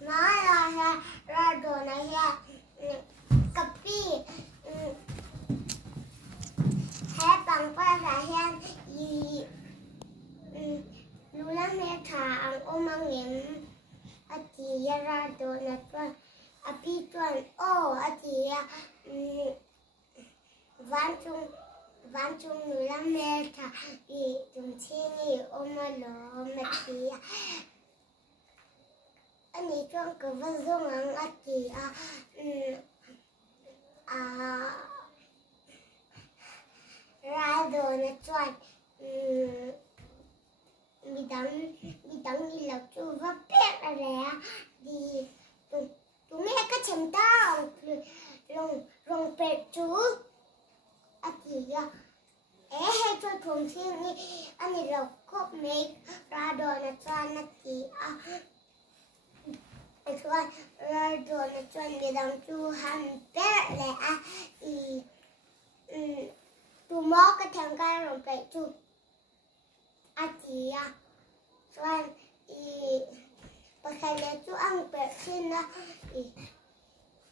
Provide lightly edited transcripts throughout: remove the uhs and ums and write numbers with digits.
nó là đồ này là cà phê hay bằng qua là hen gì lúc lắm mẹ thằng ôm mang nghiệm chị ra đồ này con phi chuẩn chị ván chung lúc lắm mẹ thằng thì Tumchhingi ôm mà lỡ mà chị anh ấy chọn cái vật dụng anh chị Raldawna chọn bị đắng đi lọc chú và biết là lẽ thì tụi mẹ có chém tao rồng bẹt chú chị hay cho Tumchhingi anh ấy lọc cốp mấy Raldawna chọn chị Tuan Raldawna tuan bidang tu hampir leh tu mau ke tangkai rompet tu atia tuan pakai le tu angpet sini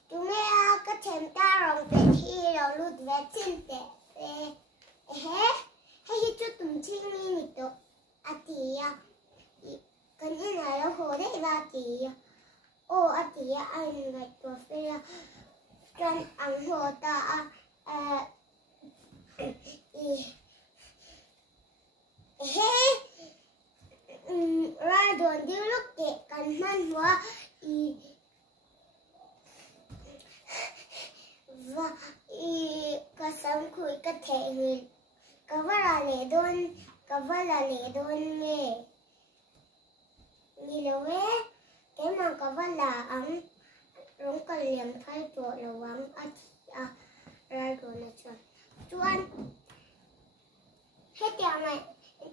tu mea ke tangkai rompet hi lalu dua cinta itu Tumchhingi ni tu atia kan ini lalu hore atia chị anh ngày cà phê trên ăn hồ ta ra đường đi lúc kẹt cần man hóa và cả sống khui cả thể người cả vợ là lệ đôn nghe là vé cái mà có vấn là ấm rống cần liềm thay chỗ là vắng ra rồi là chuẩn hết tiền này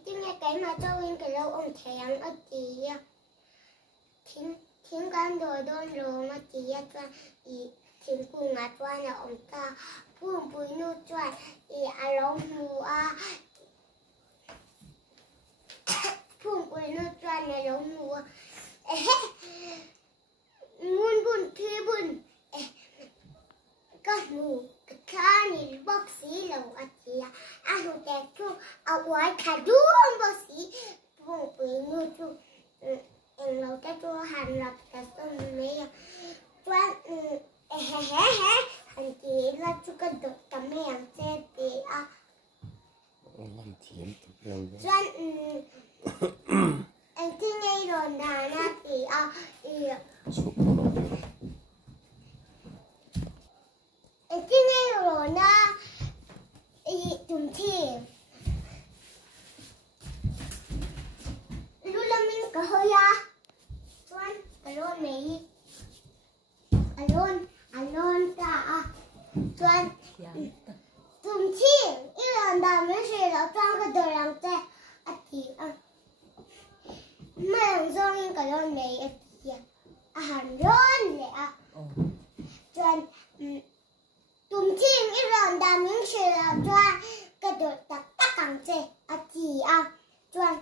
chứ nghe cái mà cho in cái lâu ông thèm ở chị thiên can rồi đôn rồi mà chị chuẩn thiên cùng ngã chuẩn là ông ta buồn bùi nu chuẩn lâu nu buồn bùi nu chuẩn là lâu nu muốn buồn thì buồn các mù cái này bác sĩ lâu chị anh không đẹp chú ở ngoài cả đúng bác sĩ buồn bùi nu chú em lâu cái chú hành lập cả sân này choan hành chị là chú cái được tấm em xe thì làm thiếm tụi em choan anh cứ nghe rồi nè thì anh cứ nghe rồi nè Tumchhingi lúc là mình có hơi Tuan alon mấy alon ta Tuan Tumchhingi ilan dami sila Tuan ka dorang te ati Mayang zongin kalon may atiya. Ron le Tuan Tumchhingi iron daming sila Tuan kadol takang che atiya. Tuan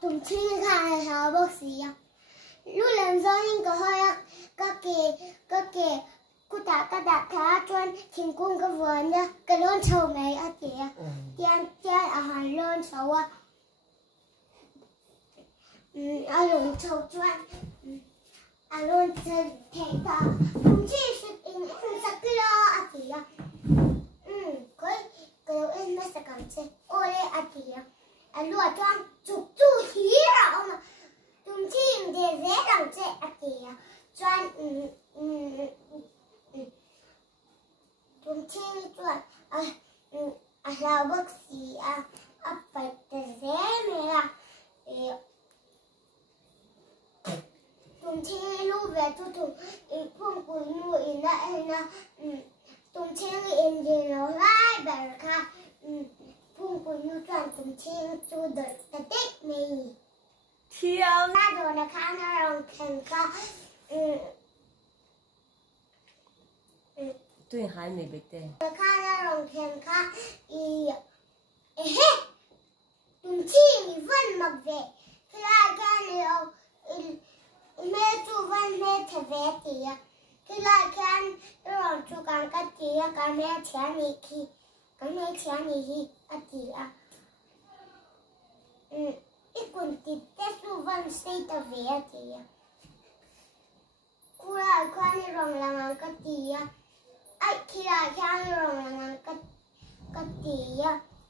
Tumchhingi khai sa bốc xí lúc làm zongin có hơi các kì cụ ta các đạt khá Tuan thiên cung cái vườn nha cái lon sầu mấy atiya. Tian hàn lon sầu alon sầu Tuan alon sầu thế ta Tumchhingi sụt in sắc kilo atiya cái in mấy sắc cam che ôi atiya alua Tuan chụp thí ra mà Tumchhingi để dễ làm che atiya Tuan Tumchhingi Tuan là bác sĩ phải dễ mẹ Tumchhingi lúc về tu phong quỳ nuôi na Tumchhingi in gì nó lại bẻ ra phong quỳ nuôi Tuan Tumchhingi tu được ta tích mì thiên ra rồi là khá nó lòng khen ca tôi hai người biết tên khá nó lòng khen ca Tumchhingi vẫn mặc về cái này mẹ chú văn mẹ thề vẽ tía khi lại khen rồi chú càng cái tía càng mẹ chén nhị khi càng mẹ chén nhị hi à tía ít quần tít tết chú văn xây tờ vẽ tía cú lại khen rồi là ngang cái tía ai khi lại khen rồi là ngang cái tía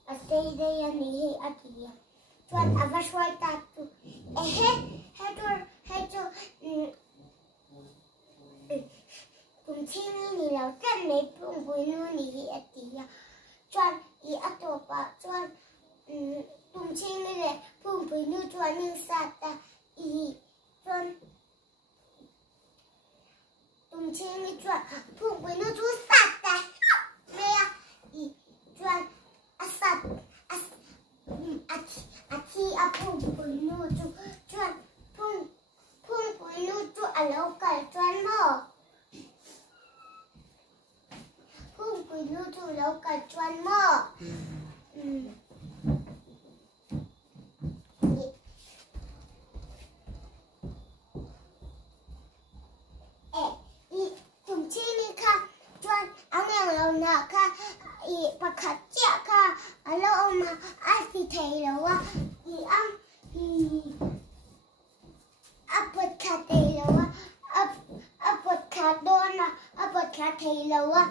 à xây đây anh nhị hi à tía chuan à vắt xoay ta tu hết cho Tumchhingi ni lau chân này phung bùi nu ni hi atia chuan i atopa chuan Tumchhingi le phung bùi nu chuan ning sata i chuan Tumchhingi chuan phung bùi nu chu sata mea i chuan asat athi a phung bùi nu chu chuan phung bùi nu chu a lau kal chuan mo phung bùi nu chu lau kal chuan mo Tumchhingi kha chuan ang lo na kha i pakhat chia kha alo ma ai phi thei lo wa i ang i apot kha thei lo wa apot kha dona apot kha thei lo wa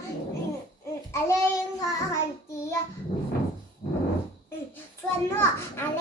ale ha han tia chuan no ale